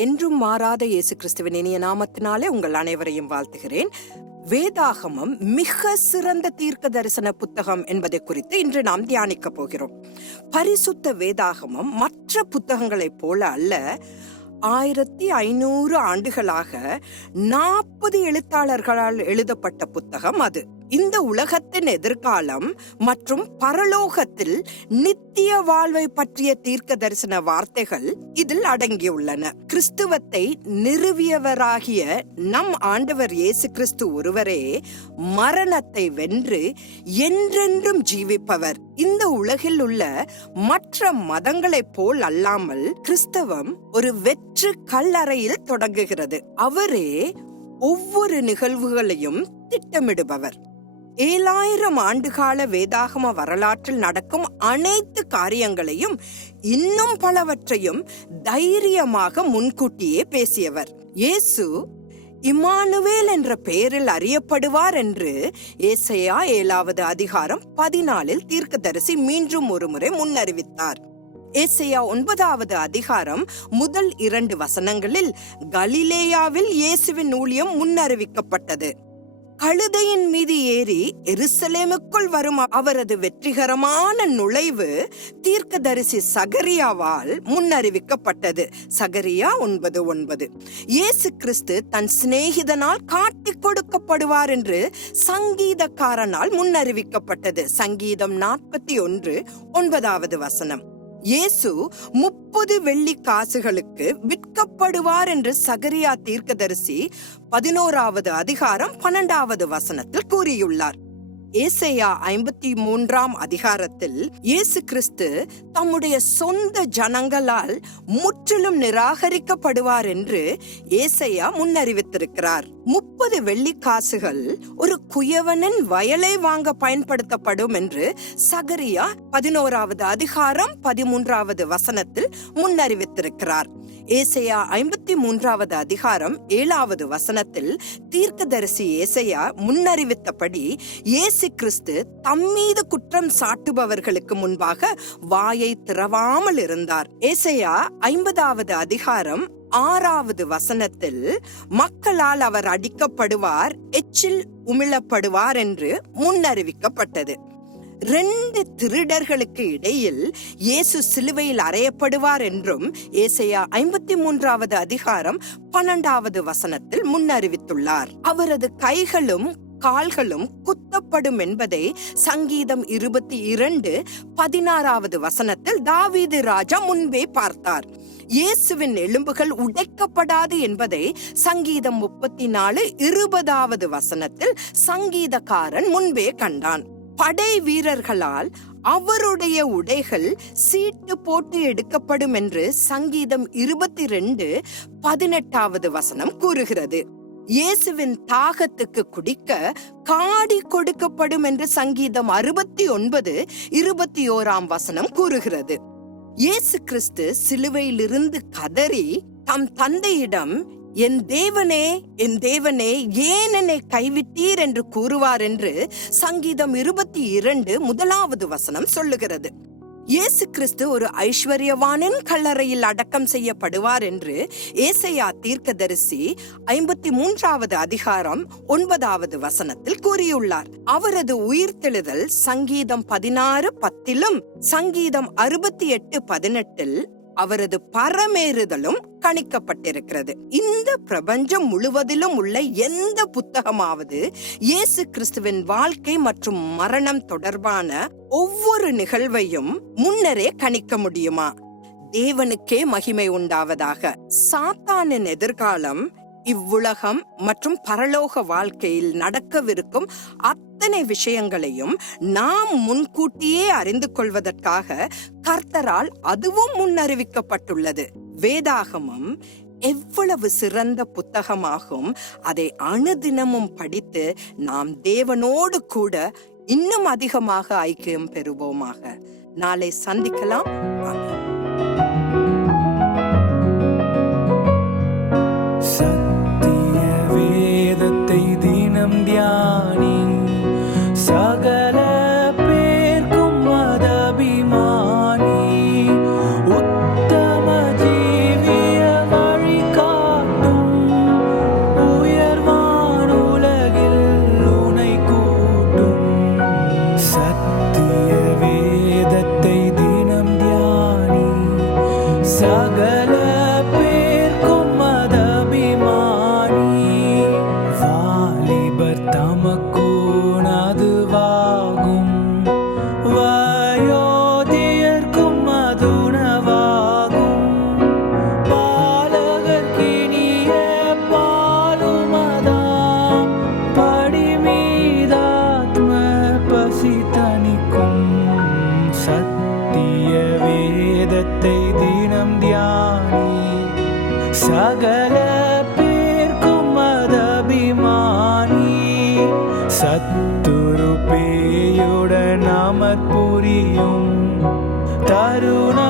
என்றும் மாறாத இயேசு கிறிஸ்துவின் இனிய நாமத்தினாலே உங்கள் அனைவரையும் வாழ்த்துகிறேன். வேதாகமம் மிக சிறந்த தீர்க்க தரிசன புத்தகம் என்பதை குறித்து இன்று நாம் தியானிக்க போகிறோம். பரிசுத்த வேதாகமம் மற்ற புத்தகங்களைப் போல அல்ல. ஆயிரத்தி ஐநூறு ஆண்டுகளாக நாற்பது எழுத்தாளர்களால் எழுதப்பட்ட புத்தகம் அது. இந்த உலகத்தின் எதிர்காலம் மற்றும் பரலோகத்தில் நித்திய வாழ்வை பற்றிய தீர்க்க தரிசன வார்த்தைகள் இதில் அடங்கியுள்ளன. கிறிஸ்துவத்தை நிறுவியவராகிய நம் ஆண்டவர் இயேசு கிறிஸ்து ஒருவரே மரணத்தை வென்று என்றென்றும் ஜீவிப்பவர். இந்த உலகில் உள்ள மற்ற மதங்களைப் போல் அல்லாமல் கிறிஸ்தவம் ஒரு வெற்று கல்லறையில் தொடங்குகிறது. அவரே ஒவ்வொரு நிகழ்வுகளையும் திட்டமிடுபவர். ஏழாயிரம் ஆண்டுகால வேதாகம வரலாற்றில் நடக்கும் அனைத்து காரியங்களையும் இன்னும் பலவற்றையும் தைரியமாக முன்கூட்டியே பேசியவர். இயேசு இமானுவேல் என்ற பெயரில் அறியப்படுவார் என்று ஏசையா ஏழாவது அதிகாரம் பதினாலில் தீர்க்கதரிசி மீண்டும் ஒருமுறை முன்னறிவித்தார். ஏசையா ஒன்பதாவது அதிகாரம் முதல் இரண்டு வசனங்களில் கலிலேயாவில் இயேசுவின் ஊழியம் முன்னறிவிக்கப்பட்டது. கழுதையின் மீது ஏறி எருசலேமுக்குள் வரும் அவரது வெற்றிகரமான நுழைவு தீர்க்கதரிசி சகரியாவால் முன்னறிவிக்கப்பட்டது. சகரியா ஒன்பது ஒன்பது. இயேசு கிறிஸ்து தன் சிநேகிதனால் காட்டிக் கொடுக்கப்படுவார் என்று சங்கீதக்காரனால் முன்னறிவிக்கப்பட்டது. சங்கீதம் நாற்பத்தி ஒன்று ஒன்பதாவது வசனம். இயேசு முப்பது வெள்ளி காசுகளுக்கு விற்கப்படுவார் என்று சகரியா தீர்க்கதரிசி பதினோராவது அதிகாரம் பன்னெண்டாவது வசனத்தில் கூறியுள்ளார். ஏசையா ஐம்பத்தி மூன்றாம் அதிகாரத்தில் இயேசு கிறிஸ்து தம்முடைய சொந்த ஜனங்களால் முற்றிலும் நிராகரிக்கப்படுவார் என்று ஏசையா முன்னறிவித்திருக்கிறார். முப்பது வெள்ளி காசுகள் ஒரு குயவனின் வயலை வாங்க பயன்படுத்தப்படும் என்று சகரியா பதினோராவது அதிகாரம் பதிமூன்றாவது வசனத்தில் முன்னறிவித்திருக்கிறார். ஏசையா ஐம்பத்தி மூன்றாவது அதிகாரம் ஏழாவது வசனத்தில் தீர்க்கதரிசி ஏசையா முன்னறிவித்தபடி இயேசு கிறிஸ்து தம்மீது குற்றம் சாட்டுபவர்களுக்கு முன்பாக வாயை திறவாமல் இருந்தார். ஏசையா ஐம்பதாவது அதிகாரம் ஆறாவது வசனத்தில் மக்களால் அவர் அடிக்கப்படுவார் எச்சில் உமிழப்படுவார் என்று முன்னறிவிக்கப்பட்டது. ரெண்டு திருடர்களுக்கு இடையில் இயேசு சிலுவையில் அறையப்படுவார் என்றும் ஏசையா ஐம்பத்தி மூன்றாவது அதிகாரம் பன்னெண்டாவது வசனத்தில் முன்னறிவித்துள்ளார். அவரது கைகளும் கால்களும் குத்தப்படும் என்பதை சங்கீதம் இருபத்தி இரண்டு பதினாறாவது வசனத்தில் தாவீது ராஜா முன்பே பார்த்தார். இயேசுவின் எலும்புகள் உடைக்கப்படாது என்பதை சங்கீதம் முப்பத்தி நாலு இருபதாவது வசனத்தில் சங்கீதக்காரன் முன்பே கண்டான். படை வீரர்களால் அவருடைய உடைகள் சீட்டு போட்டு எடுக்கப்படும் என்று சங்கீதம் இருபத்தி ரெண்டு பதினெட்டாவது வசனம் கூறுகிறது. இயேசுவின் தாகத்துக்கு குடிக்க காடி கொடுக்கப்படும் என்று சங்கீதம் அறுபத்தி ஒன்பது இருபத்தி ஓராம் வசனம் கூறுகிறது. இயேசு கிறிஸ்து சிலுவையிலிருந்து கதறி தம் தந்தையிடம் என் தேவனே என் தேவனே ஏன் என்னை கைவிட்டீர்? என்று கூறுவார் என்று சங்கீதம் இருபத்தி இரண்டு முதலாவது வசனம் சொல்லுகிறது. இயேசு கிறிஸ்து ஒரு ஐஸ்வர்யவானின் கல்லறையில் அடக்கம் செய்யப்படுவார் என்று ஏசையா தீர்க்கதரிசி ஐம்பத்தி மூன்றாவது அதிகாரம் ஒன்பதாவது வசனத்தில் கூறியுள்ளார். அவரது உயிர்த்தெழுதல் சங்கீதம் பதினாறு பத்திலும் சங்கீதம் அறுபத்தி எட்டு பதினெட்டில் அவரது பரமேறுதலும் கணிக்கப்பட்டிருக்கிறது. இந்த பிரபஞ்சம் முழுவதிலும் உள்ள எந்த புத்தகமாவது இயேசு கிறிஸ்துவின் வாழ்க்கை மற்றும் மரணம் தொடர்பான ஒவ்வொரு நிகழ்வையும் முன்னரே கணிக்க முடியுமா? தேவனுக்கே மகிமை உண்டாவதாக. சாத்தானின் எதிர்காலம் இவ்வுலகம் மற்றும் பரலோக வாழ்க்கையில் நடக்கவிருக்கும் அத்தனை விஷயங்களையும் நாம் முன்கூட்டியே அறிந்து கொள்வதற்காக கர்த்தரால் அதுவும் முன்னறிவிக்கப்பட்டுள்ளது. வேதாகமம் எவ்வளவு சிறந்த புத்தகமாகும். அதை அணுதினமும் படித்து நாம் தேவனோடு கூட இன்னும் அதிகமாக ஐக்கியம் பெறுவோமாக. நாளை சந்திக்கலாம். ஆமென். சத்துரு பேயுடன் அமர் புரியும். தருணம்